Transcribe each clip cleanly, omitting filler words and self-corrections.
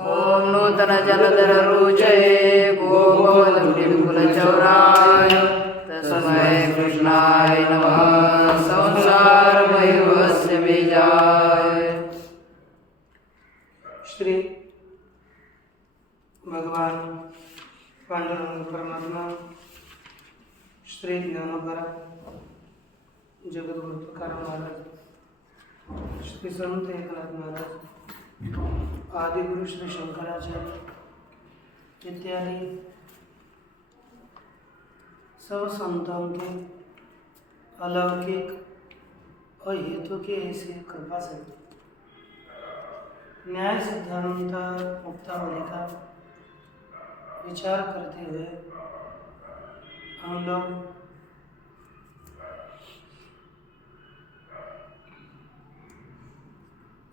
ओम नूतन जलधर रुचये गोगोधुलिकुलचौराय तस्मै कृष्णाय नमः संसारमयूरस्य बीजाय। श्री भगवान पांडुरंग परमात्मा श्री ज्ञानोबर जगद्गुरु तुकाराम महाराज, श्री संत एकनाथ महाराज, आदि गुरु श्री शंकराचार्य इत्यादि सब संतों के अलौकिक और हेतु के ऐसी कृपा से न्याय सिद्धांत मुक्तावली का विचार करते हुए हम लोग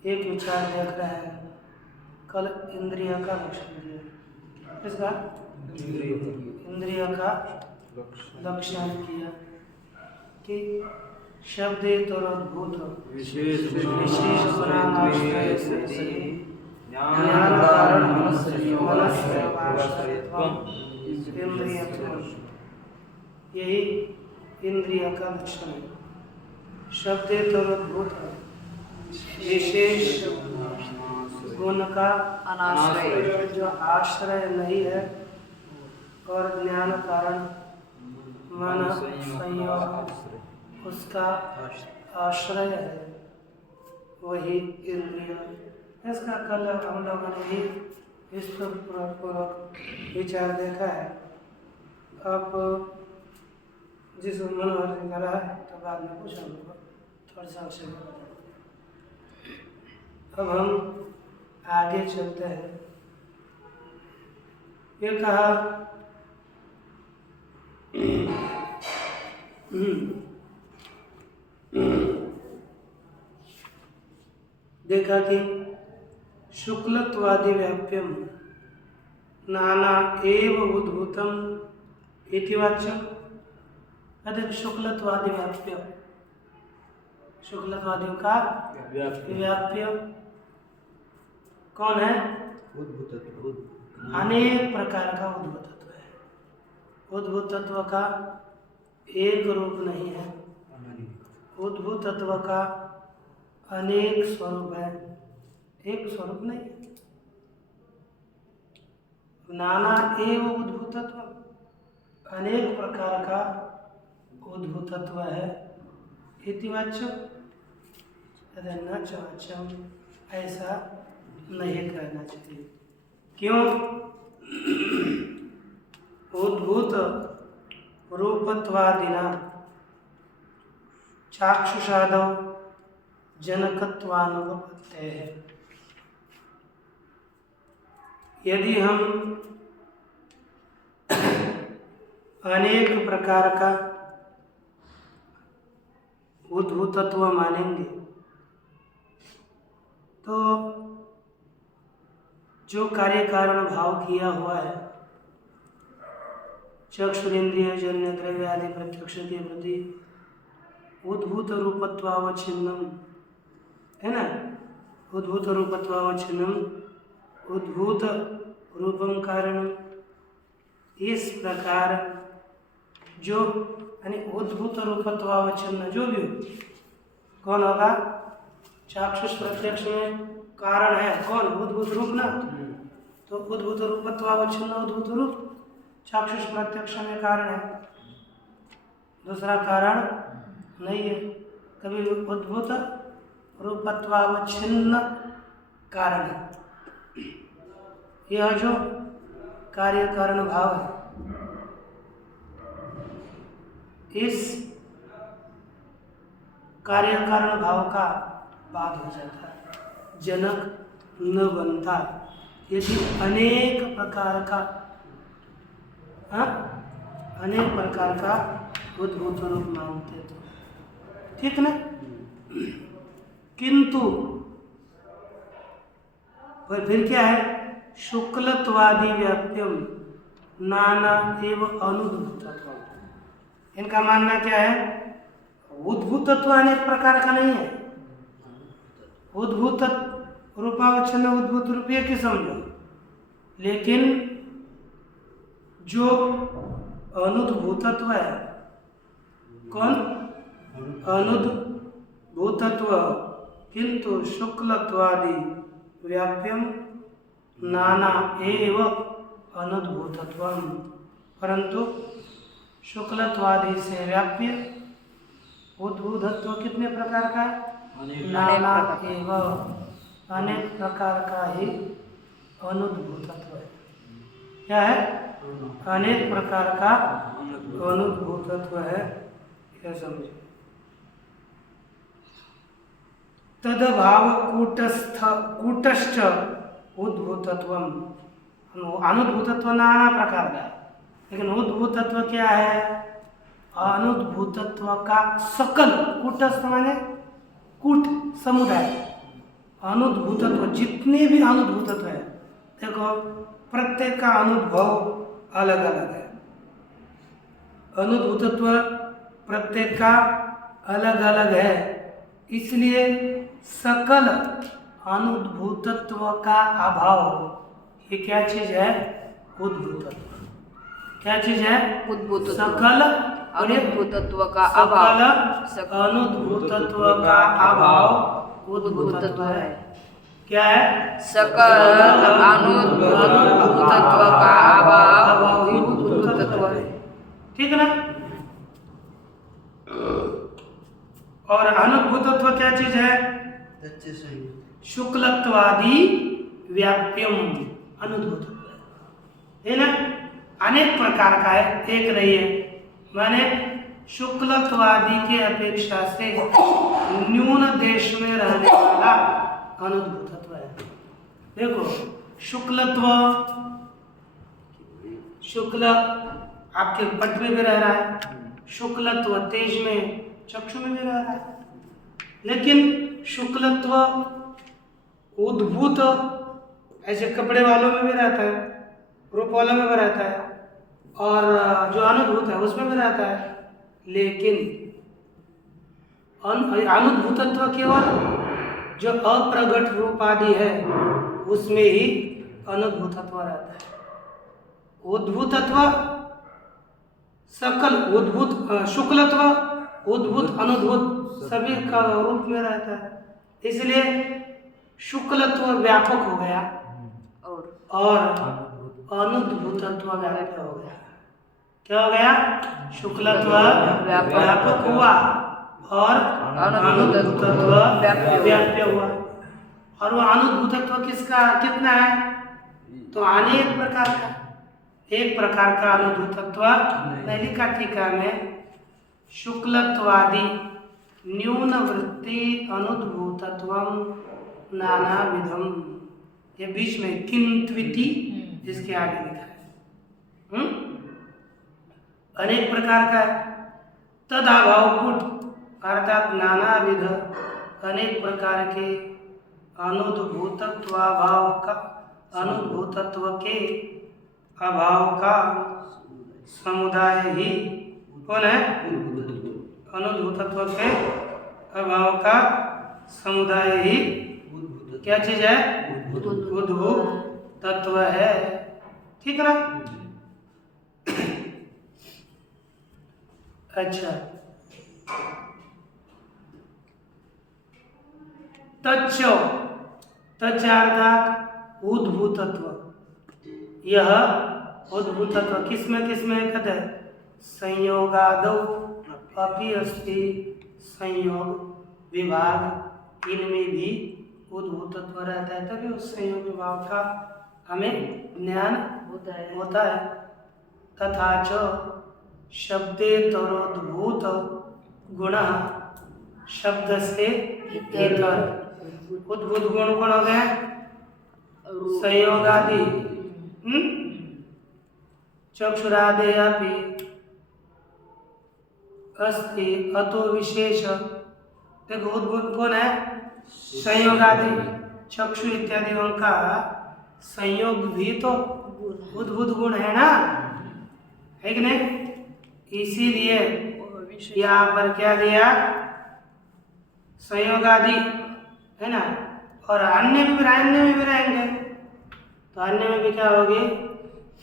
एक विचार देख रहे हैं। कल इंद्रिय का लक्षण दिया, किसका? इंद्रिय का लक्षण किया कि शब्देतरोद्भूत विशेष गुणाश्रय से ज्ञान कारण मनस्वभावाश्रयत्वम् इंद्रियत्वम्, यही इंद्रिय का लक्षण है। शब्देतरोद्भूत विशेष गुण का अनाश्रय, जो आश्रय नहीं है, और ज्ञान कारण मन संयोग उसका आश्रय है, वही इंद्रिय। इसका कल हम लोगों ने भी विस्तृतपूर्वक विचार देखा है। अब जिस मनोहर जी करा है तो बाद में कुछ हम लोग थोड़ा सा अवसर। अब हम आगे चलते हैं। ये कहा देखा कि शुक्लत्वादि व्याप्यम नाना एव उद्भूतम इति वाच्यम। अधिक शुक्लत्वादि व्याप्य, शुक्लत्वादियों का व्याप्य कौन है? उद्भूतत्व। अनेक प्रकार का उद्भूतत्व है। उद्भूतत्व का एक रूप नहीं है, उद्भूतत्व का अनेक स्वरूप है, एक स्वरूप नहीं है। नाना एव उद्भूतत्व, अनेक प्रकार का उद्भूतत्व है। इतिवाच्यम न चाच्यम, ऐसा नहीं कहना चाहिए। क्यों? उद्भूत रूपत्वादिना चाक्षुषादौ जनकत्वानुपत्ते है। यदि हम अनेक प्रकार का उद्भूतत्व मानेंगे तो जो कार्य कारण भाव किया हुआ है, चक्षुरेन्द्रिय जन्य द्रव्य आदि प्रत्यक्ष के प्रति उद्भूत रूपत्वावच्छिन्नम है ना, उद्भूत रूपत्वावच्छिन्नम, उद्भूत रूपम कारणम। इस प्रकार जो यानी उद्भूत रूपत्वावच्छिन्न जो भी हो, कौन होगा? चाक्षुष प्रत्यक्ष में कारण है कौन? उद्भूत रूप ना। तो उद्भूत रूपत्वावच्छिन्न उद्भूत रूप चाक्षुष प्रत्यक्ष में कारण है, दूसरा कारण नहीं है। कभी उद्भूत रूपत्वावच्छिन्न कारण है। यह जो कार्य कारण भाव है, इस कार्य कारण भाव का बाद हो जाता है, जनक न बनता यदि अनेक प्रकार का अनेक प्रकार का उद्भूत रूप मानते तो ठीक ना। किंतु फिर क्या है? शुक्लत्वादि व्याप्यम नाना एव अनुभूतत्व। इनका मानना क्या है? उद्भूतत्व अनेक प्रकार का नहीं है। उद्भूत रूपावच्छिन्न उद्भूत रूप ये की समझो, लेकिन जो अनुद्भूतत्व है, कौन? अनुद्भूतत्व, किंतु शुक्लत्वादि व्याप्यम नाना एव अनुद्भूतत्वम, परंतु शुक्लत्वादि से व्याप्य उद्भूतत्व कितने प्रकार का है? नाना एव, अनेक प्रकार का ही अनुद्भूतत्व है। क्या है? अनेक प्रकार का अनुद्भूतत्व है, यह समझिए। तदभाव कूटस्थ उद्भूतत्वम, अनुद्भूतत्व नाना प्रकार का है, लेकिन उद्भूतत्व क्या है? अनुद्भूतत्व का सकल, कूटस्थ माने कूट, समुदाय, अनुद्भूतत्व जितने भी अनुद्भूतत्व है, देखो प्रत्येक का अनुभव अलग अलग है। अनुद्भूतत्व प्रत्येक का अलग अलग है, इसलिए सकल अनुद्भूतत्व का अभाव, ये क्या चीज है? उद्भूतत्व। क्या चीज है? उद्भूतत्व। सकल अनुद्भूतत्व का अभाव, अनुद्भूतत्व का अभाव उद्भूतत्व है। क्या है? सकल अनुद्भूतत्व का अभाव उद्भूतत्व है। ठीक है ना? और अनुद्भूतत्व क्या चीज है? शुक्लत्वादि व्याप्यम अनुद्भूतत्व है ना? अनेक प्रकार का है, एक नहीं है। माने शुक्लत्वादि के अपेक्षा से न्यून देश में रहने वाला अनुद्भूतत्व है। देखो शुक्लत्व, शुक्ल आपके पट में भी रह रहा है, शुक्लत्व तेज में, चक्षु में भी रह रहा है, लेकिन शुक्लत्व उद्भूत ऐसे कपड़े वालों में भी रहता है, रूप वालों में भी रहता है, और जो अनुद्भूत है उसमें भी रहता है, लेकिन अनुद्भूतत्व केवल जो अप्रगट रूप आदि है उसमें ही अनुद्भूतत्व रहता है। उद्भूतत्व सकल उद्भूत, शुक्लत्व उद्भूत अनुद्भूत सभी का रूप में रहता है, इसलिए शुक्लत्व व्यापक हो गया और अनुद्भूतत्व व्यापक हो गया। क्या हो गया? शुक्लत्व व्यापक हुआ और अनुद्भूतत्व व्याप्य हुआ। और वो अनुद्भूतत्व किसका कितना है? तो अनेक प्रकार का, एक प्रकार का अनुद्भूतत्व पहली का टीका में शुक्लत्वादि न्यून वृत्ति अनुद्भूतत्वम नाना विधम, ये बीच में किंत्विति जिसके आगे लिखा है, अनेक प्रकार का है। तदाभाव कूट अर्थात नाना विध अनेक प्रकार के अनुद्भूतत्व के अभाव का समुदाय ही कौन है? अनुद्भूतत्व के अभाव का समुदाय ही क्या चीज है? उद्भूतत्व है। ठीक है ना? अच्छा, तच्च अर्थात उद्भूतत्व, यह उद्भूतत्व किसमें कहते हैं? संयोगादौ अपि अस्ति, संयोग विभाग इनमें भी उद्भूतत्व रहता है, तभी उस संयोग विभाग का हमें ज्ञान होता है। तथा च शब्देतरोद्भूत गुण, शब्द से इतर उद्भूत गुण कौन हो गए? संयोगादि, चक्षुरादे अपि अस्ति अतो विशेष। देखो उद्भूत कौन है? संयोगादि, चक्षु इत्यादि उनका संयोग भी तो उद्भूत गुण है ना, है कि नहीं? इसीलिए यहाँ पर क्या दिया? संयोग आदि है ना, और अन्य में भी रहेंगे, तो अन्य में भी क्या होगी,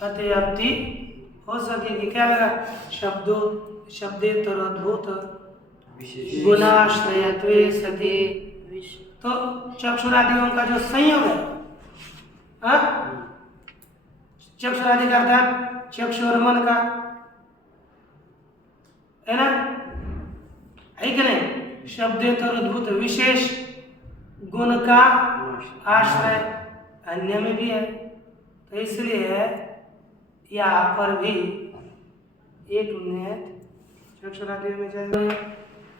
अतिव्याप्ति हो सकेगी। क्या लगा, शब्देतरोद्भूत गुणाश्रयत्वे सति। तो चक्षुरादियों का जो संयोग है, हाँ, चक्षुरादि का अर्थात चक्षु और मन का, है ना, है कि नहीं। शब्देतरोद्भूत विशेष गुण का आश्रय अन्य में भी है। तो इसलिए यहाँ पर भी एक मिनट चक्षुरादि में जाएंगे,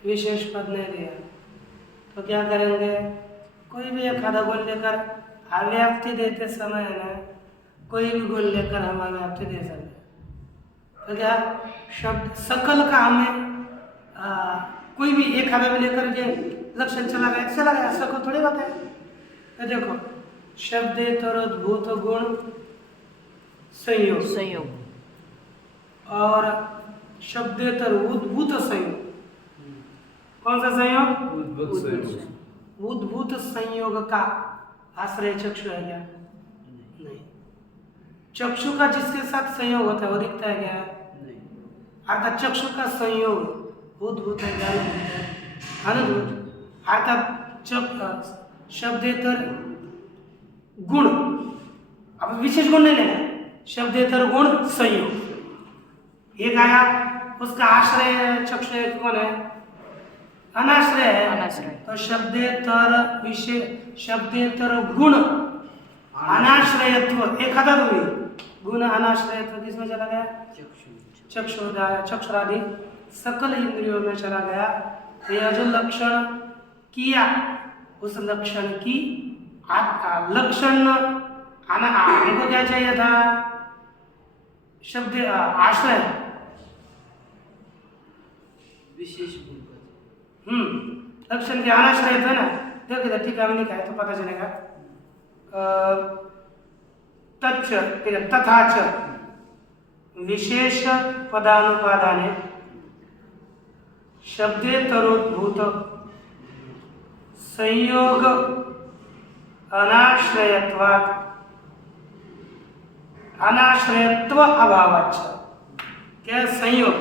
विशेष पद नहीं दिया तो क्या करेंगे, कोई भी एक आधा गुण लेकर अव्याप्ति देते समय है ना, कोई भी गुण लेकर हम अव्याप्ति दे सकते हैं। तो क्या शब्द सकल का हमें कोई भी एक आधा भी लेकर के लक्षण चला गया, सकल थोड़ी बात है। तो देखो शब्देतरोद्भूत गुण संयोग और शब्देतर उद्भूत संयोग। कौन सा संयोग, उद्भूत संयोग का आश्रय चक्षु है क्या, नहीं। चक्षु का जिसके साथ संयोग होता है वो दिखता है क्या, नहीं। अर्थात चक्षु का संयोग उद्भूत है क्या, अनुभूत। अर्थात शब्देतर गुण, अब विशेष गुण नहीं लेना, शब्देतर गुण संयोग एक आया, उसका आश्रय चक्षु कौन है, अनाश्रय है। तो शब्देतर गुण अनाश्रयत्व एक आधा हुई, गुण अनाश्रयत्व किसमें चला गया, चक्षुरादि सकल इंद्रियों में चला गया। तो यह जो लक्षण किया, उस लक्षण की लक्षण हमको क्या चाहिए था, शब्द आश्रय विशेष गुण। लक्षण के अनाश्रय है ना। देखो इधर ठीक है, लिखा है तो पता चलेगा। तथा च विशेष पदानुपादाने शब्देतरोद्भूत संयोग अनाश्रयत्व अभावाच्च। क्या संयोग,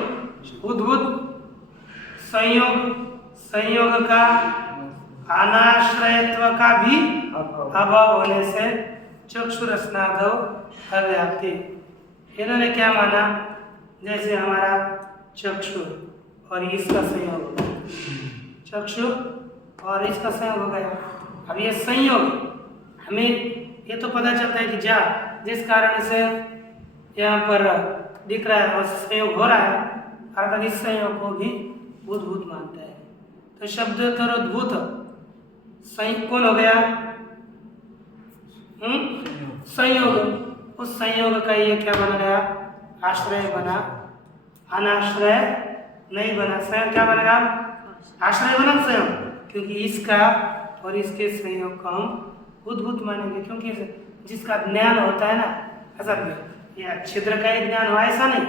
उद्भूत संयोग का अनाश्रयत्व का भी अभाव होने से चक्षुरस्नादो अव्याप्ति। इन्होंने क्या माना, जैसे हमारा चक्षु और इसका संयोग हो गया, चक्षु और इसका संयोग हो गया। अब ये संयोग हमें ये तो पता चलता है कि जिस कारण से यहाँ पर दिख रहा है और संयोग हो रहा है, अर्थात इस संयोग को भी उद्भूत मानते हैं। तो शब्देतरोद्भूत कौन हो गया, संयोग। उस संयोग का ये क्या बन गया, आश्रय बना, अनाश्रय नहीं बना। स्वयं क्या बनेगा, आश्रय बना स्वयं, क्योंकि इसका और इसके संयोग को हम उद्भूत मानेंगे। क्योंकि जिसका ज्ञान होता है ना, असल में यह छिद्र का ही ज्ञान हो ऐसा नहीं,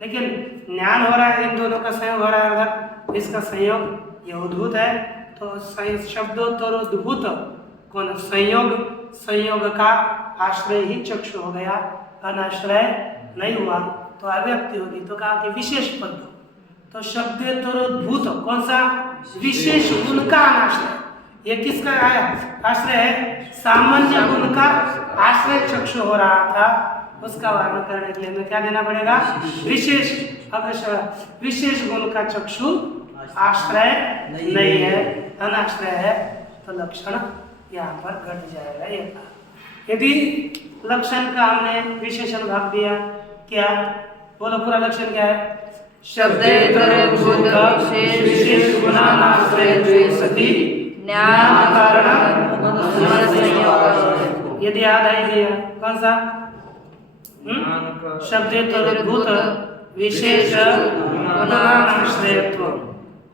लेकिन ज्ञान हो रहा है, इन दोनों का संयोग हो रहा है, अगर इसका संयोग ये उद्भूत है। तो शब्दोत्तरोद्भूत कौन, संयोग का आश्रय ही चक्षु हो गया, अनाश्रय नहीं हुआ तो अव्यक्ति होगी। तो कहा कि विशेष पद। तो शब्देतरोद्भूत कौन सा, विशेष गुण का अनाश्रय। ये किसका आश्रय है, सामान्य गुण का आश्रय चक्षु हो रहा था, उसका वर्णन करने के लिए हमें क्या देना पड़ेगा, विशेष। अवश्य विशेष गुण का चक्षु आश्रय नहीं है, अनाश्रय है, तो लक्षण यहाँ पर घट जाएगा। ये कहा यदि लक्षण का हमने विशेषण भाग दिया, क्या बोलो, पूरा लक्षण क्या है, शब्देतरोद्भूत विशेष गुणानाश्रयत्वे सति ज्ञान कारण संयोग। यदि आधा ही दिया, कौन सा, शब्देतरोद्भूत विशेष गुणानाश्रयत्व,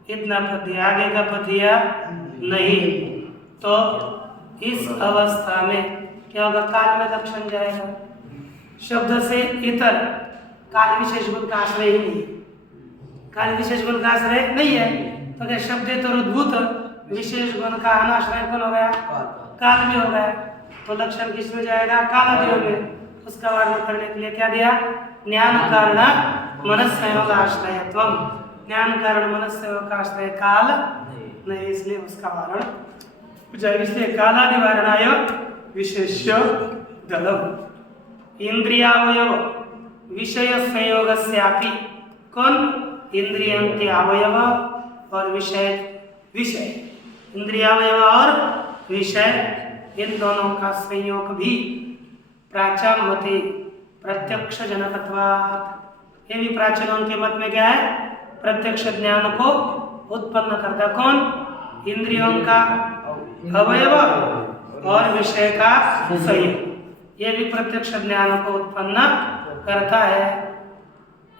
इतना पद दिया, आगे का पद दिया नहीं। तो इस अवस्था में क्या होगा, काल में लक्षण जाएगा। शब्द से इतर काल विशेष गुण का आश्रय ही नहीं, काल विशेष गुण का आश्रय नहीं है। तो क्या शब्देतरोद्भूत विशेष गुण का अनाश्रय कौन हो गया, काल भी हो गया। तो लक्षण किसमें जाएगा? कालादियों में। उसका वर्णन करने के लिए क्या दिया? ज्ञान कारण मनस्संयोग आश्रयत्वम। ज्ञान कारण मनस्संयोग आश्रय काल नहीं, इसलिए उसका वारण जाए। इसलिए कालादि वारणाय विशेष्य दलम। इंद्रियावयव विषय संयोगस्यापि। कौन? इंद्रियों के अवयव और विषय इंद्रियावयव और विषय, इन दोनों का संयोग भी प्राचीन मते प्रत्यक्ष जनकत्वात्। ये भी प्राचीनों के मत में क्या है? प्रत्यक्ष ज्ञान को उत्पन्न करता। कौन? इंद्रियों का अवयव और विषय का संयोग, ये भी प्रत्यक्ष ज्ञान को उत्पन्न करता है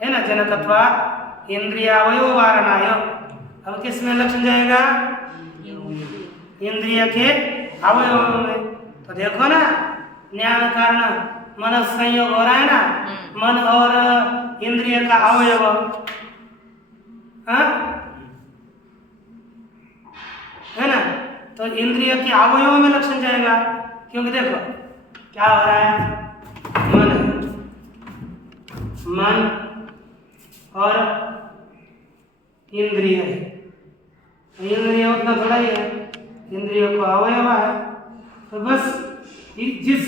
ना। जनकत्वात् इंद्रियावयव वारणाय। अब किसमें लक्षण जाएगा? इंद्रिय के अवयव में। तो देखो ना, ज्ञान कारण मन संयोग हो रहा है ना, मन और इंद्रिय का अवयव। हाँ है ना, तो इंद्रिय के अवयव में लक्षण जाएगा। क्योंकि देखो क्या हो रहा है, मन और इंद्रिय है। इंद्रिय उतना थोड़ा ही है, इंद्रियों को अवयव है। तो बस जिस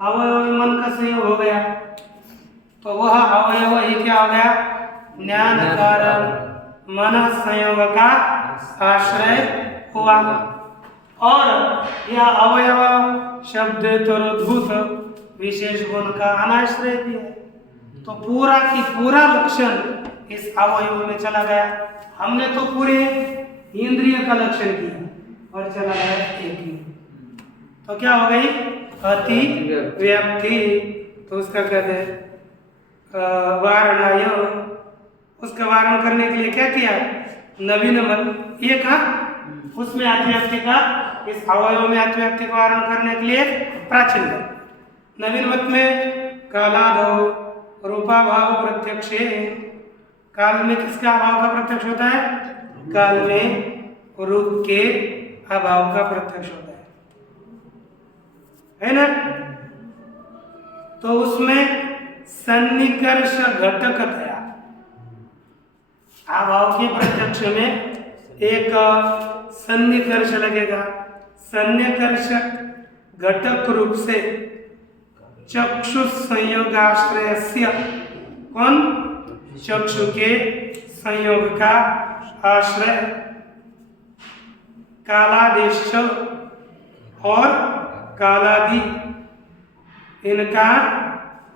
अवयव में मन का संयोग हो गया तो वह अवयव ही क्या हो गया? ज्ञान कारण मन संयोग का आश्रय हुआ। और यह अवयव शब्द तरोद्भूत विशेष गुण का अनाश्रय भी है। तो पूरा की पूरा लक्षण इस अवयव में चला गया। हमने तो पूरे इंद्रिय का लक्षण किया और चला गया एक ही। तो क्या हो गई? अति व्याप्ति। तो उसका कहते हैं वारणाय। उसका वारण करने के लिए क्या किया? नवीन मत ये कहा, उसमें अतिव्याप्ति का, इस अवयव में अतिव्याप्ति का वारण करने के लिए प्राचीन मत। नवीन मत में कालादो रूपाभाव प्रत्यक्ष। काल में किसका अभाव का प्रत्यक्ष होता है? काल में रूप के अभाव का प्रत्यक्ष होता है ना। तो उसमें सन्निकर्ष घटकतया, अभाव के प्रत्यक्ष में एक सन्निकर्ष लगेगा। सन्निकर्ष घटक रूप से चक्षु संयोगाश्रयस्य। कौन? चक्षु के संयोग का आश्रय कालादेश और कालादि, इनका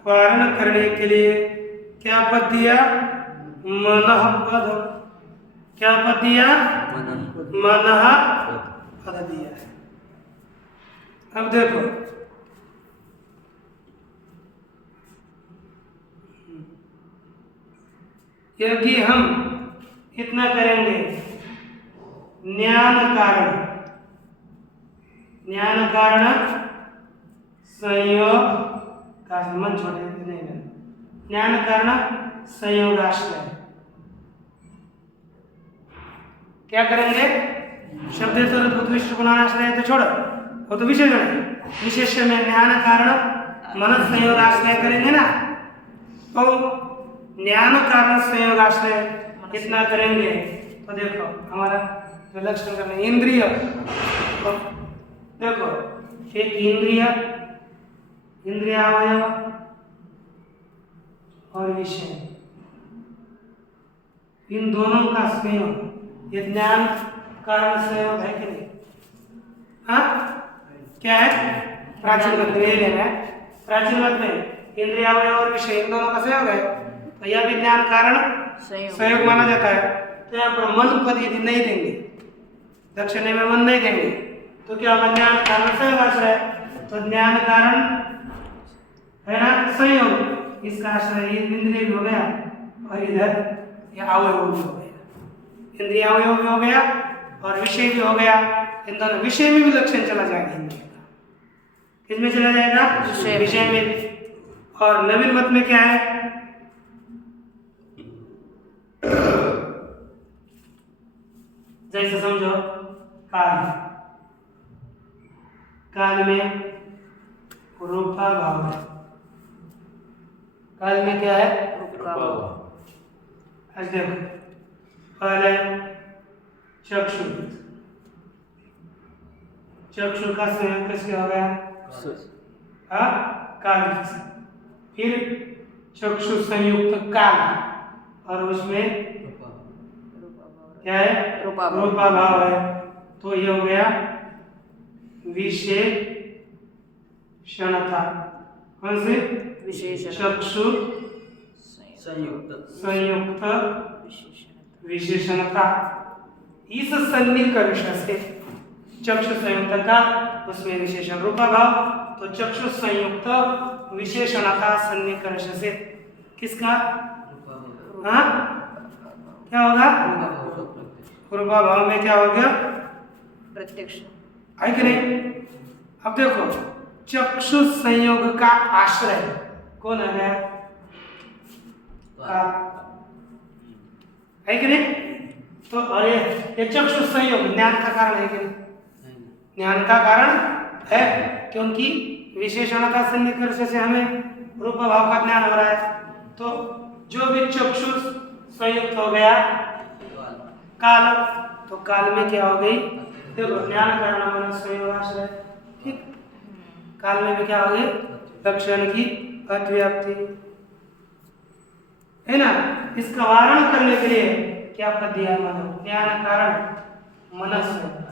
वारण करने के लिए क्या पद दिया? मनः पद। क्या पद दिया? मनः पद दिया है। अब देखो यदि हम इतना करेंगे, ज्ञान कारण संयोग का मन छोड़े नहीं, ज्ञान कारण संयोगाश्रय। क्या करेंगे? शब्द तो विशिष्ट गुणाश्रय तो छोड़ो, वो तो विशेषण है। विशेष में ज्ञान कारण मन संयोगाश्रय करेंगे ना, तो ज्ञान कारण संयोगाश्रय कितना करेंगे? तो देखो हमारा जो लक्षण करना इंद्रिय, तो देखो एक इंद्रिय अवयव और विषय, इन दोनों का संयोग ये ज्ञान कारण संयोग है कि नहीं? हाँ क्या है? प्राचीन मत में ये लेना है। प्राचीन मत में इंद्रिय अवयव और विषय इन दोनों का संयोग है, तो यह भी ज्ञान कारण संयोग माना जाता है। तो यहाँ पर मन पद यदि नहीं देंगे, दक्षिणे में मन नहीं देंगे, तो क्या होगा? ज्ञान कारण संयोग आश्रय। तो ज्ञान कारण है ना संयोग, इसका आश्रय इंद्रिय भी हो गया और इधर यह अवयव भी हो गया। इंद्रिय अवयव भी हो गया और विषय भी हो गया। इन दोनों विषय में भी लक्षण चला जाएगा इंद्रिय का। किसमें चला जाएगा? विषय में भी। और नवीन मत में क्या है? जैसे समझो काल में रूपा भाव है। काल में क्या है? रूपा भाव। आज देखो पहले चक्षु, चक्षु का संयोग किसके हो गया? हाँ, काल के साथ। फिर चक्षु संयुक्त काल, और उसमें क्या है? रूपा भाव। रूपा भाव है। तो ये हो गया विशेषणता। कौन से? विशेषण चक्षु संयुक्त विशेषणता। इस सन्निकर्ष से चक्षु संयुक्त का, उसमें विशेषण रूपा भाव, तो चक्षु संयुक्त विशेषणता सन्निकर्ष से किसका? हाँ, क्या होगा? रूपा भाव में क्या हो गया? प्रत्यक्ष। है कि नहीं? अब देखो चक्षु संयोग का आश्रय कौन है? काल है कि नहीं? तो अरे ये चक्षु संयोग ज्ञान का कारण है कि नहीं? ज्ञान का कारण है, क्योंकि विशेषणता सन्निकर्ष से हमें रूप भाव का ज्ञान हो रहा है। तो जो भी चक्षु संयुक्त हो गया काल, तो काल में क्या हो गई? देखो ज्ञान कारण मन संयोग आश्रय। ठीक, काल में भी क्या हो गई? लक्षण की अतिव्याप्ति है ना। इसका वारण करने के लिए क्या पद दिया? मन ज्ञान कारण मन संयोग।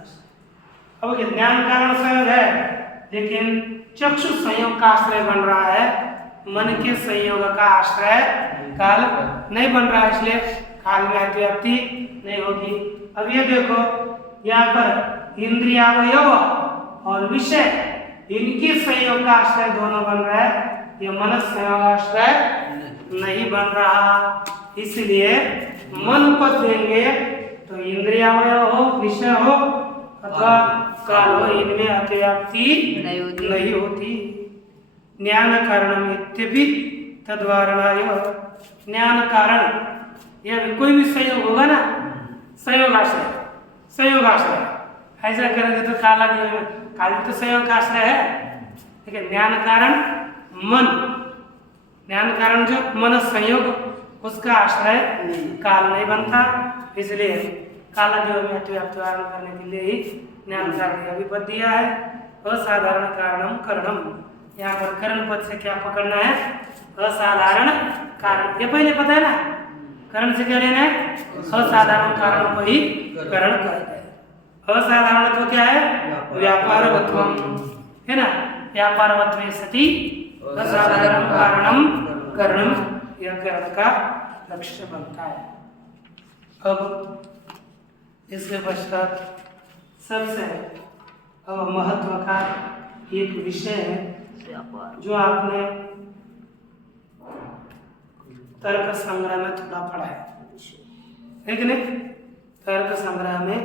अब ये ज्ञान कारण संयोग है, लेकिन चक्षु संयोग का आश्रय बन रहा है, मन के संयोग का आश्रय काल नहीं बन रहा है, इसलिए काल में अतिव्याप्ति नहीं होगी। अब ये देखो यहाँ पर इंद्रियावयव और विषय, इनके संयोग का आश्रय दोनों बन रहा है, ये मन संयोग आश्रय नहीं बन रहा। इसलिए मन पद देंगे तो इंद्रियावयव हो, विषय हो अथवा काल हो, इनमें अतिव्याप्ति नहीं होती। ज्ञान कारणम इत्यपि तद्वारणाय। ज्ञान कारण, यह कोई भी संयोग होगा ना, संयोग आश्रय, संयोग आश्रय ऐसा करेंगे तो काला भी तो संयोग का आश्रय है। ठीक है, ज्ञान कारण मन, ज्ञान कारण जो मन संयोग, उसका आश्रय काल नहीं बनता। इसलिए काला देव में अतिव्याप्ति वारण करने के लिए ही ज्ञान कारण का भी पद दिया है। असाधारण कारणम करणम, यहाँ पर करण पद से क्या पकड़ना है? असाधारण कारण। ये पहले पता है ना, करण से क्या लेना है? असाधारण कारण को ही करण कहते हैं। असाधारण तो क्या है? व्यापारवत्वम है ना, व्यापारवत्वे सति असाधारण कारणम करणम, यह करण का लक्ष्य बनता है। अब इसके पश्चात सबसे महत्व का एक विषय है जो आपने तर्क संग्रह में थोड़ा पढ़ा है, कि नहीं? तर्क संग्रह में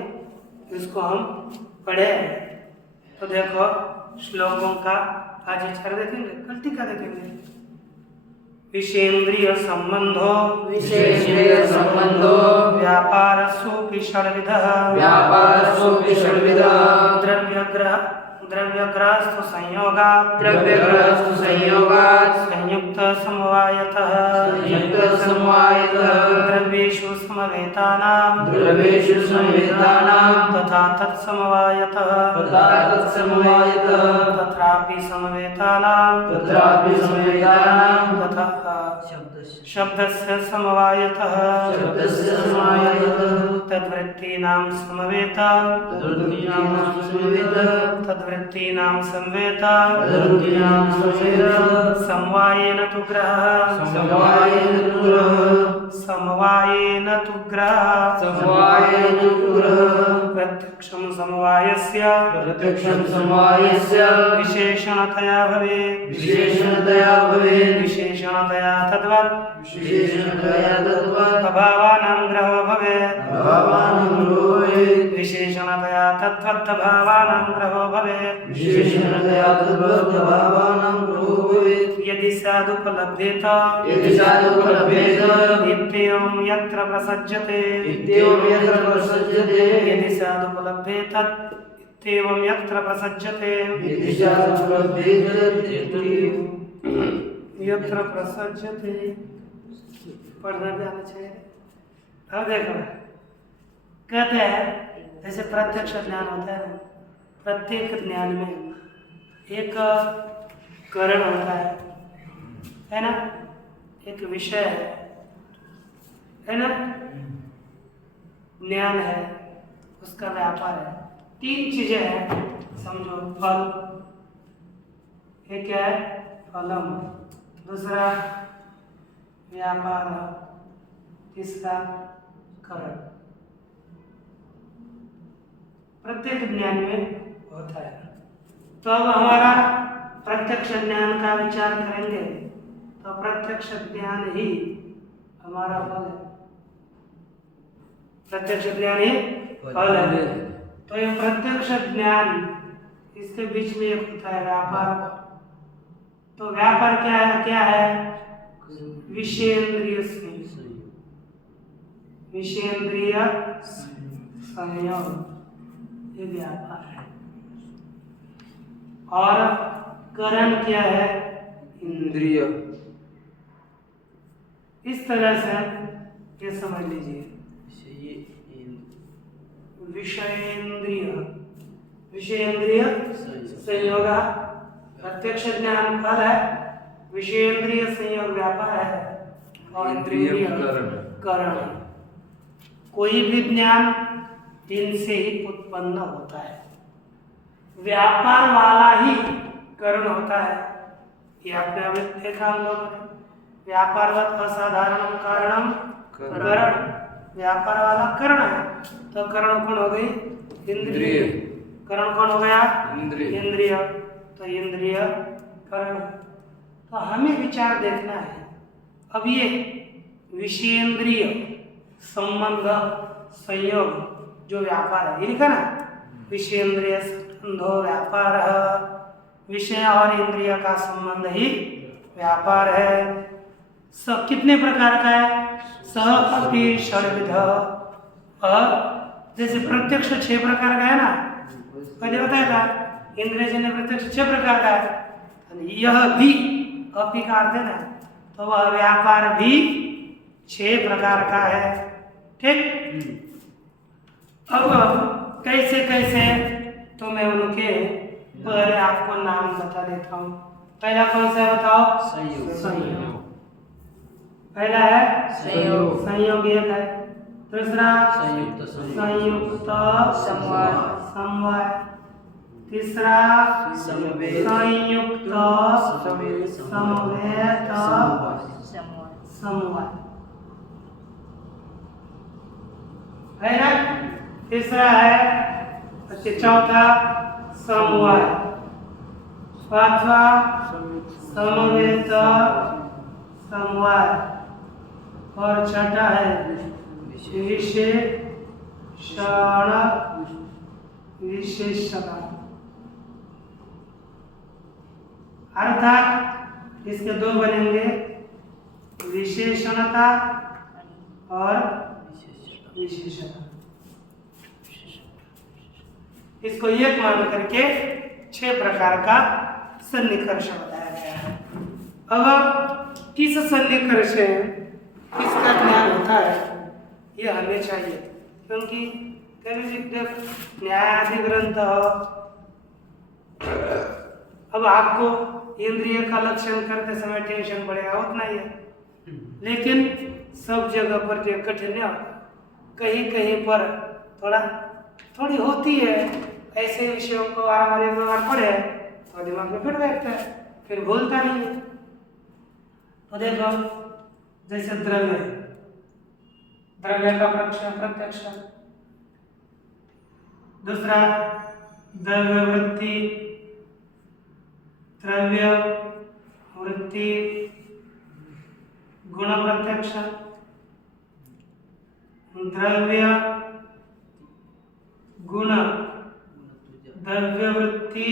इसको हम पढ़े हैं। तो देखो श्लोकों का आज विचार देखेंगे, कल टीका देखेंगे। विषेन्द्रिय संबंधो व्यापारस्योपि षड्विधः द्रव्यग्रहस्तु संयोगात् संयुक्त समवायतः द्रव्येषु समवेतानां तथा तत्समवायतः तत्रापि समवेतानां तथा शब्दस्य समवायतः तद्वृत्तीनां समवेता तद्वृत्तीनां संवेता समवायेन तु ग्रहः प्रत्यक्षं समवायस्य विशेषणतया भवेत् विशेषणतया तद्वत् अभावानां ग्रहो भवेत् विशेषणतया तद्वद्भावानां ग्रहो भवेत् यदि स्यादुपलभ्येत इत्येवं यत्र प्रसज्यते यदि स्यादुपलभ्येत तेवं यत्र प्रसज्यते यत्र प्रसज्यते पढ़ना भी आना चाहिए। अब देखो कहते हैं जैसे प्रत्यक्ष ज्ञान होता है ना, प्रत्येक ज्ञान में एक करण होता है ना, एक विषय है ना, ज्ञान है, उसका व्यापार है। तीन चीजें हैं समझो, फल, एक क्या है फलम, दूसरा व्यापार, तीसरा करण। प्रत्येक ज्ञान में होता है। तो अब हमारा प्रत्यक्ष ज्ञान का विचार करेंगे तो प्रत्यक्ष ज्ञान ही हमारा फल है। प्रत्यक्ष ज्ञान ही फल है। तो ये प्रत्यक्ष ज्ञान, इसके बीच में एक होता है व्यापार। तो व्यापार क्या है? विषयेंद्रिय संयोग, ये व्यापार है। और करण क्या है? इंद्रिय। इस तरह से ये समझ लीजिए, विषयेंद्रिय संयोग प्रत्यक्ष ज्ञान फल है, विषयेंद्रिय संयोग व्यापार है, और इंद्रिय करण। कोई भी ज्ञान इनसे ही उत्पन्न होता है। व्यापार वाला ही करण होता है। ये आपने अभी देखा हम लोगों ने, व्यापारवत असाधारण कारणम करण, व्यापार वाला करण है। तो करण कौन हो गई? इंद्रिय। करण कौन हो गया? इंद्रिय। तो इंद्रिय करण। तो हमें विचार देखना है। अब ये विषयेंद्रिय संबंध संयोग जो व्यापार है, ये लिखा ना, विषयेंद्रिय संबंधो व्यापार, विषय और इंद्रिय का संबंध ही व्यापार है। सब कितने प्रकार का है? सह अपि षड्विध। और जैसे प्रत्यक्ष 6 प्रकार का है ना, पहले बताया था इंद्रियजन्य प्रत्यक्ष 6 प्रकार का है। यह भी अपि का अर्थ है ना, तो वह व्यापार भी 6 प्रकार का है। ठीक। अब कैसे कैसे, तो मैं उनके पहले आपको नाम बता देता हूँ। पहला कौन सा है बताओ? संयोग। पहला है संयोग एक है। दूसरा संयुक्त समवाय। तीसरा संयुक्त समवेत समवाय है ना। तीसरा है, चौथा समवाय, पांचवा समवेत समवाय, और छठा है विशेषण। अर्थात इसके 2 बनेंगे, विशेषणता और विशेषण। इसको एक मान करके 6 प्रकार का सन्निकर्ष बताया गया है। अब किस सन्निकर्ष किसका ज्ञान होता है, ये हमें चाहिए। क्योंकि कभी न्यायाधि ग्रंथ, अब आपको इंद्रिय का लक्षण करते समय टेंशन पड़ेगा, उतना ही है। लेकिन सब जगह पर ये कठिन नहीं होता। कहीं कहीं पर थोड़ी होती है। ऐसे विषयों को हमारे एक बार पढ़े तो दिमाग में फिट बैठता है, फिर भूलता नहीं है। तो देखो जैसे द्रव्य का प्रत्यक्ष। दूसरा द्रव्य वृत्ति, गुण प्रत्यक्ष, द्रव्य गुण, द्रव्य वृत्ति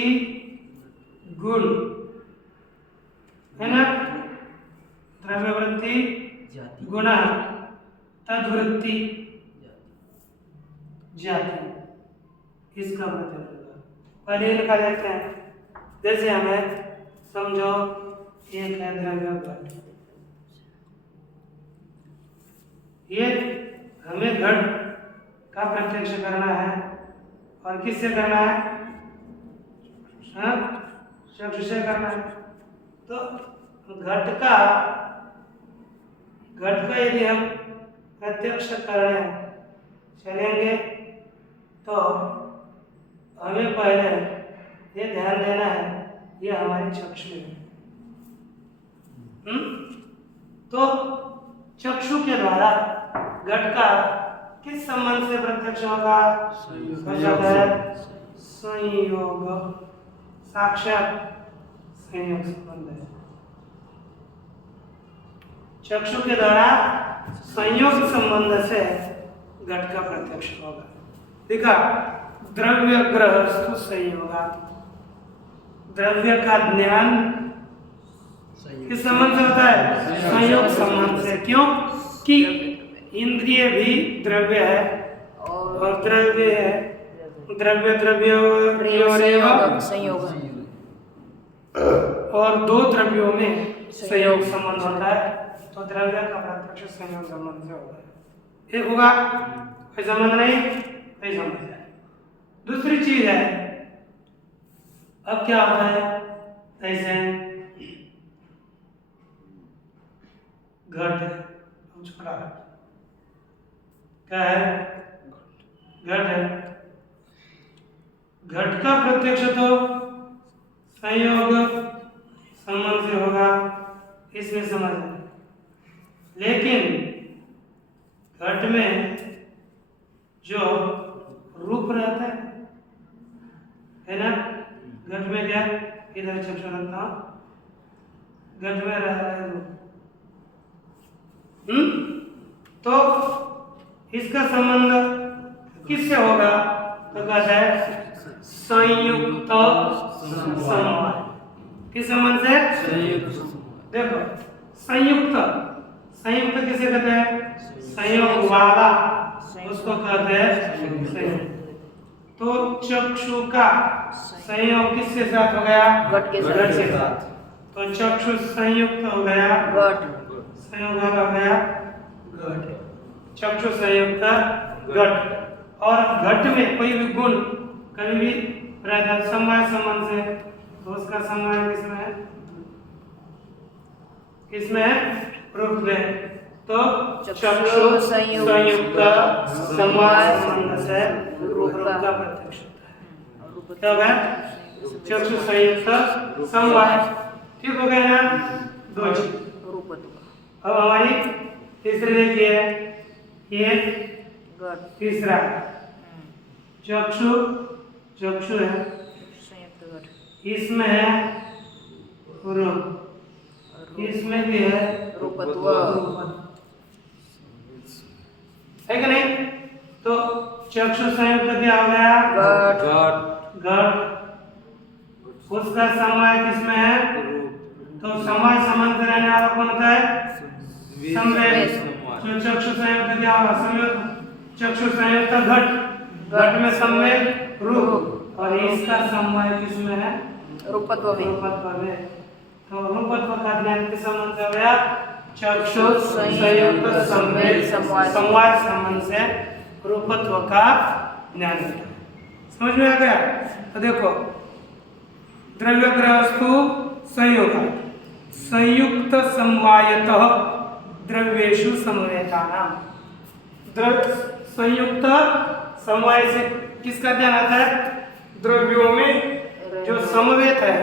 गुण, है ना। द्रव्य वृत्ति गुण, तद्वृत्ति जाति, इसका मतलब पहले इनका देखते हैं। जैसे हमें समझो एक है द्रव्य घट, ये हमें घट का प्रत्यक्ष करना है और किससे करना है? चक्षु से करना है। तो घट का यदि हम प्रत्यक्ष करने चलेंगे तो हमें पहले ये ध्यान देना है, ये हमारी चक्षु है। तो चक्षु के द्वारा घट का किस संबंध से प्रत्यक्ष होगा? संयोग, साक्षात संयोग संबंध है। चक्षु के द्वारा संयोग संबंध से घट का प्रत्यक्ष होगा। देखा, द्रव्य ग्रहस्तु संयोगात्, द्रव्य का ज्ञान किस संबंध से होता है? संयोग संबंध से। क्यों? कि इंद्रिय भी द्रव्य है और द्रव्य है, द्रव्य संयोग, और दो द्रव्यों में संयोग संबंध होता है, तो द्रव्य का प्रत्यक्ष संयोग संबंध से होगा। एक होगा, कोई संबंध नहीं, कोई संबंध है। दूसरी चीज है, अब क्या होता है? ऐसे घट, छोटा क्या है? घट है। घट का प्रत्यक्ष तो संयोग संबंध से होगा, इसमें समझ है। लेकिन घट में जो रूप रहता है ना, घट में क्या? इधर चक्षु रखता हूं, घट में रह रहा है रूप। तो इसका संबंध किससे होगा? तो कहता है संयुक्त समवाय। किस संबंध से? देखो, संयुक्त किसे कहते हैं? संयोग वाला, उसको कहते हैं संयुक्त। तो चक्षु का संयोग किसके साथ हो गया? घट के साथ। तो चक्षु संयुक्त हो गया, संयोग वाला हो गया घट, चक्षु संयुक्त घट। और घट में कोई भी गुण कभी भी रहता है समवाय संबंध से, तो उसका समवाय किसमें है? किसमें है? रूप में। तो चक्षु संयुक्त समवाय संबंध से रूप का प्रत्यक्ष होता है। क्या होगा? चक्षु संयुक्त समवाय। ठीक हो गया ना? दो चीज। अब हमारी तीसरी देखिए, ये तीसरा चक्षु है, इसमें है रूप, इसमें भी है रूपत्व, है कि नहीं? तो चक्षु संयुक्त क्या हो गया? घट। उसका समवाय किसमें है? तो समवाय संबंध से रहने वाला कौन होता है? संवेद। तो चक्षु संयुक्त क्या होगा? संयुक्त चक्षु संयुक्त घट में संवेद रूप, और इसका समवाय किसमें है? रूपत्व में। तो रूपत्व का ज्ञान किस संबंध से हो गया? चक्षु संयुक्त संवेद समवाय संबंध से रूपत्व का ज्ञान होता है। समझ में आ गया? तो देखो, द्रव्य ग्रहस्तु संयोग, संयुक्त समवायतः द्रव्येषु समवेतानाम। संयुक्त समवाय से किसका ध्यान आता है? द्रव्यों में जो समवेत है,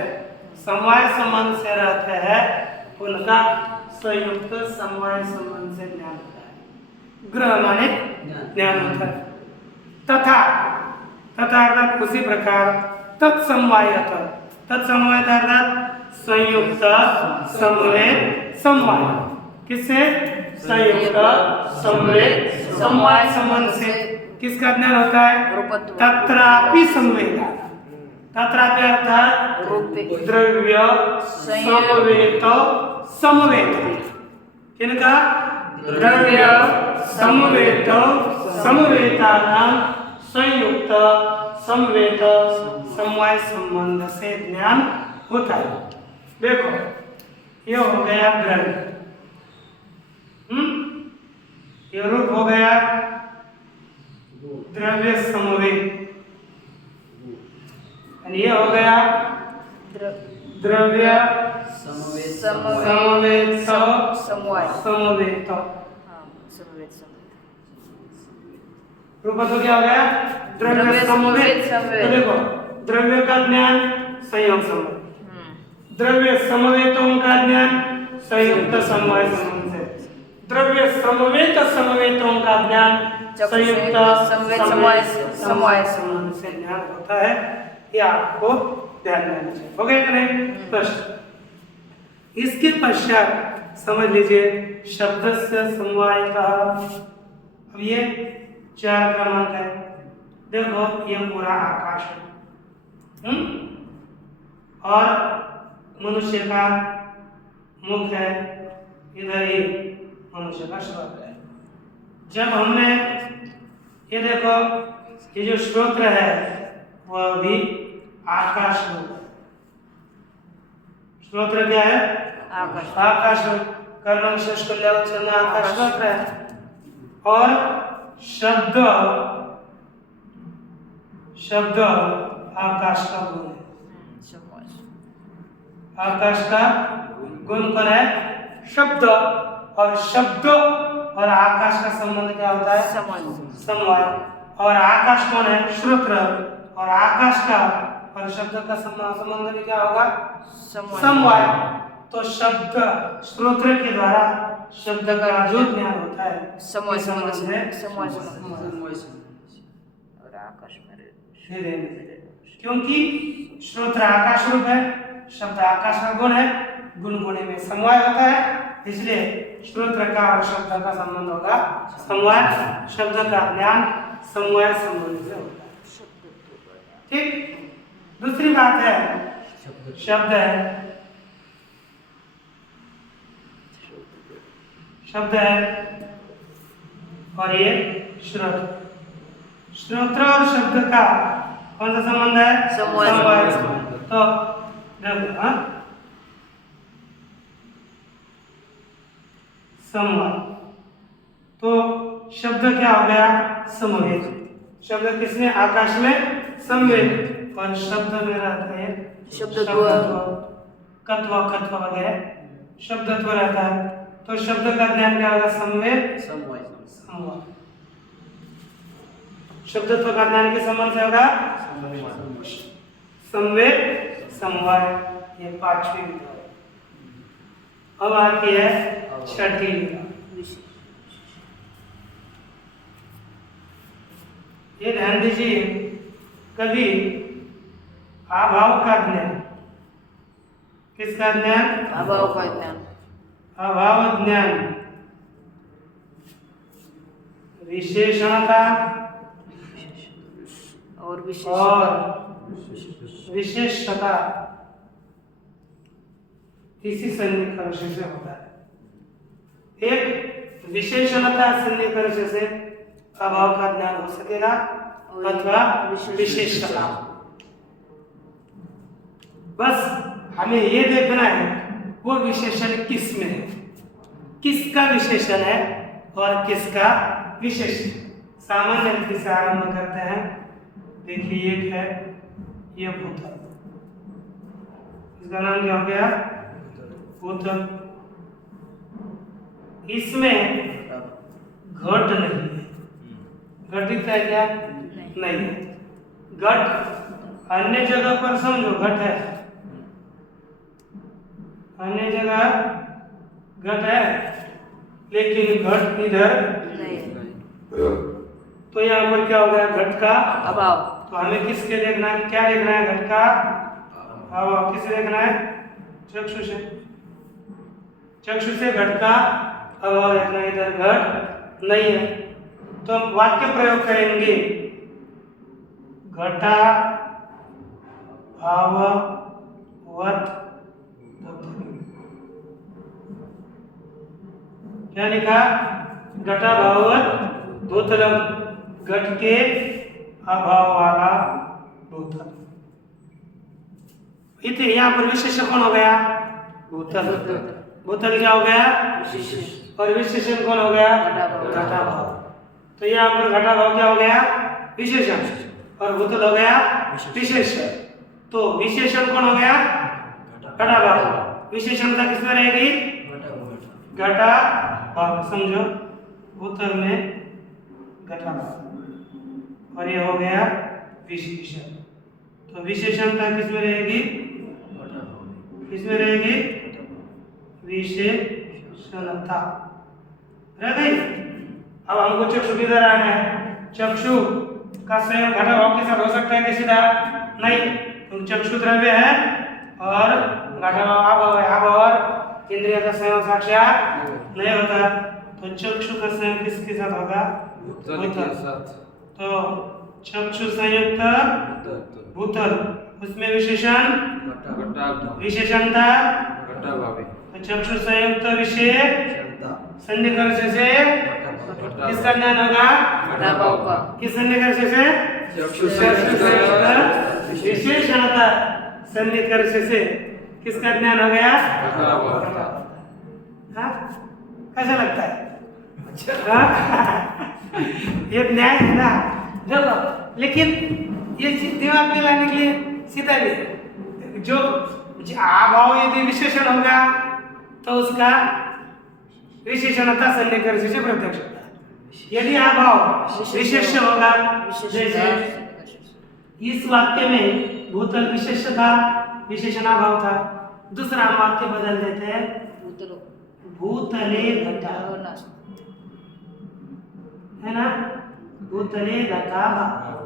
समवाय संबंध से रहते हैं, उनका संयुक्त समवाय संबंध से ज्ञान होता है। ग्रह माने ज्ञान होता है। तथा अर्थात उसी प्रकार तत्समवायत, तत्समवायत अर्थात संयुक्त समवेत समवाय। किससे? संयुक्त समवेत समवाय संबंध से किसका ज्ञान होता है? तत्रापि संवेदा, तत्रापि अर्थात द्रव्य समवेत समवेत। किनका? द्रव्य समवेत समवेतानां संयुक्त समवेत समवाय संबंध से ज्ञान होता है। देखो ये हो गया द्रव्य, ये रूप हो गया द्रव्य समवेत, ये हो गया द्रव्य समवेत समवाय समवेत। समवेत रूप तो क्या हो गया द्रव्य समवेत। तो देखो द्रव्य का ज्ञान संयोग संबंध, द्रव्य समवेतों का ज्ञान संयुक्त समवाय संबंध से, द्रव्य समवेत समवेतों का ज्ञान संयुक्त समवाय संबंध से ज्ञान होता है। ये आपको ध्यान देना चाहिए। हो गया कि नहीं प्रश्न। इसके पश्चात समझ लीजिए शब्द से समवाय का। अब ये 4 क्रमांक है। देखो ये पूरा आकाश है, और मनुष्य का मुख है, इधर ही मनुष्य का श्रोत्र है। जब हमने ये देखो ये जो श्रोत्र है वह भी आकाश रूप है। श्रोत्र क्या है आकाश कर्ण शुष्क आकाश श्रोत्र है। और शब्द आकाश का गुण है। आकाश का गुण कौन है शब्द, और शब्द और आकाश का संबंध क्या होता है समवाय। और आकाश कौन है श्रोत्र, और आकाश का और शब्द का संबंध भी क्या होगा समवाय। तो शब्द श्रोत्र के द्वारा शब्द का जो ज्ञान होता है समवाय संबंध है और आकाश में क्योंकि श्रोत्र आकाश रूप है, शब्द आकाश का गुण है, गुण गुणे में समवाय होता है, इसलिए श्रोत्र का और शब्द का संबंध होगा समवाय। शब्द का ज्ञान समवाय संबंध से होता है। ठीक। दूसरी बात है शब्द है, शब्द है और ये श्रोत्र और शब्द का कौन सा संबंध है समवाय। तो देखो समवाय, तो शब्द क्या हो गया समवेत। शब्द किसमें आकाश में समवेत, और शब्द में रहता है कत्व वगैरह शब्दत्व रहता है। तो शब्द का ज्ञान क्या होगा समवेत समवाय। शब्दत्व का ज्ञान के संबंध से होगा समवेत समवाय। ये 5वीं विधा है। अब आती है 6ठी विधा। ये ध्यान दीजिए, कभी अभाव का ज्ञान, किसका ज्ञान अभाव का ज्ञान, अभाव ज्ञान, विशेषणता और विशेषता इसी सन्निकर्ष से होता है। एक विशेषणता सन्निकर्ष से अभाव का ज्ञान हो सकेगा अथवा विशेषता। बस हमें ये देखना है वो विशेषण किस में है, किसका विशेषण है और किसका विशेषण। सामान्य रीति से आरंभ करते हैं। देखिए एक है ये भूतल, इसका नाम क्या हो गया भूतल। इसमें घट नहीं है, घट दिखता है क्या नहीं है। घट अन्य जगह पर समझो घट है, अन्य जगह घट है, लेकिन घट इधर नहीं। तो यहाँ पर क्या हो गया घट का अभाव। तो हमें किसके देखना है, क्या देखना है घट का अभाव। किसे देखना है चक्षु से, चक्षु से घट का अभाव देखना है। इधर घट नहीं है तो हम वाक्य प्रयोग करेंगे घटा भाववत। क्या लिखा घटा भाववत भूतलम, घट के अभाव वाला भूतल। इतने यहाँ पर विशेष कौन हो गया? भूतल। भूतल क्या हो गया? और विशेषण कौन हो गया? घटाभाव। तो यहाँ पर घटाभाव क्या हो गया? विशेषण। और भूतल हो गया विशेषण। तो विशेषण कौन हो गया? घटाभाव। विशेषणता किसमें रहेगी? घटाभाव। समझो, भूतल में घटाभाव और ये हो गया विशेषण। तो विशेषणता किसमें रहेगी? किसमें रहेगी? विशेषणता रह गई। अब हमको चक्षु किधर आना है? चक्षु का संयोग घटाभाव के साथ हो सकता है कि सीधा? नहीं। तो चक्षु द्रव्य है और घटाभाव अभाव है। अब और इंद्रिय का संयोग साक्षात नहीं होता। तो चक्षु का संयोग किसके साथ होगा? भूतल के साथ। तो चक्षु संयुक्त भूतल, उसमें विशेषण विशेषणता घटाभाव। तो चक्षु संयुक्त विशेषणता सन्निकर्ष से किसका ज्ञान होगा? घटाभाव का। किस सन्निकर्ष से? चक्षु संयुक्त विशेषणता सन्निकर्ष से किसका ज्ञान हो गया? घटाभाव। हाँ, कैसा लगता है? ये न्याय है ना? देखो, लेकिन ये दिमाग में लाने के लिए सीधा नहीं। जो अभाव यदि विशेषण होगा तो उसका विशेषणता सन्निकर्ष से प्रत्यक्ष होता है। यदि अभाव विशेष होगा, जैसे इस वाक्य में भूतल विशेष था, विशेषणाभाव था। दूसरा हम वाक्य बदल देते हैं, भूतले घटा, है ना? भूतले घटाभाव।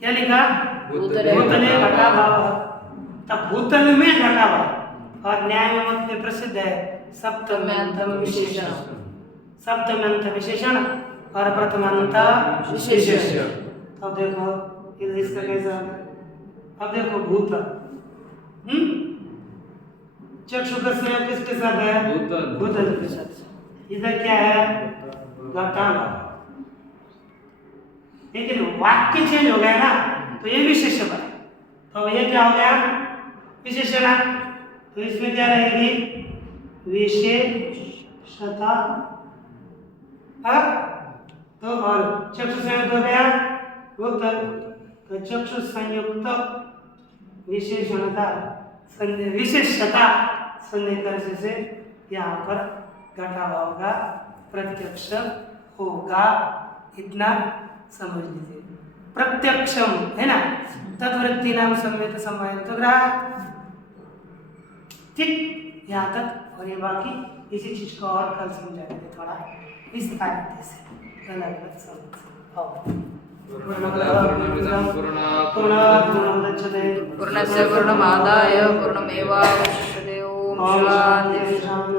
क्या लिखा? भूतले घटाभाव। तब भूतल में घटाभाव। और न्याय मत में प्रसिद्ध है सप्तम्यंत विशेषण। सप्तम्यंत विशेषण और प्रथमांत विशेषण। अब देखो इधर इसका कैसा? अब देखो भूतल, चक्षु का संयोग किसके साथ है? भूतल के साथ। इधर क्या है? घटाभाव। लेकिन वाक्य चेंज हो गया ना, तो ये विशेष बने। तो ये क्या हो गया? विशेषण। तो इसमें क्या रहेगी? विशेषता। हाँ, तो और चक्षु संयुक्त हो गया भूतल। तो चक्षु संयुक्त विशेषणता विशेषता सन्निकर्ष से यहाँ पर घटाभाव का प्रत्यक्ष होगा। इतना समझ लीजिए। प्रत्यक्षम है ना? तद्वृत्ति नाम सम्यत समवाय तो ग्रह। ठीक, यहाँ तक। और ये बाकी इसी चीज को और कल समझाएंगे थोड़ा विस्तार से, अलग अलग समझ। पूर्णस्य पूर्णमादाय पूर्णमेवावशिष्यते। ओम शांति।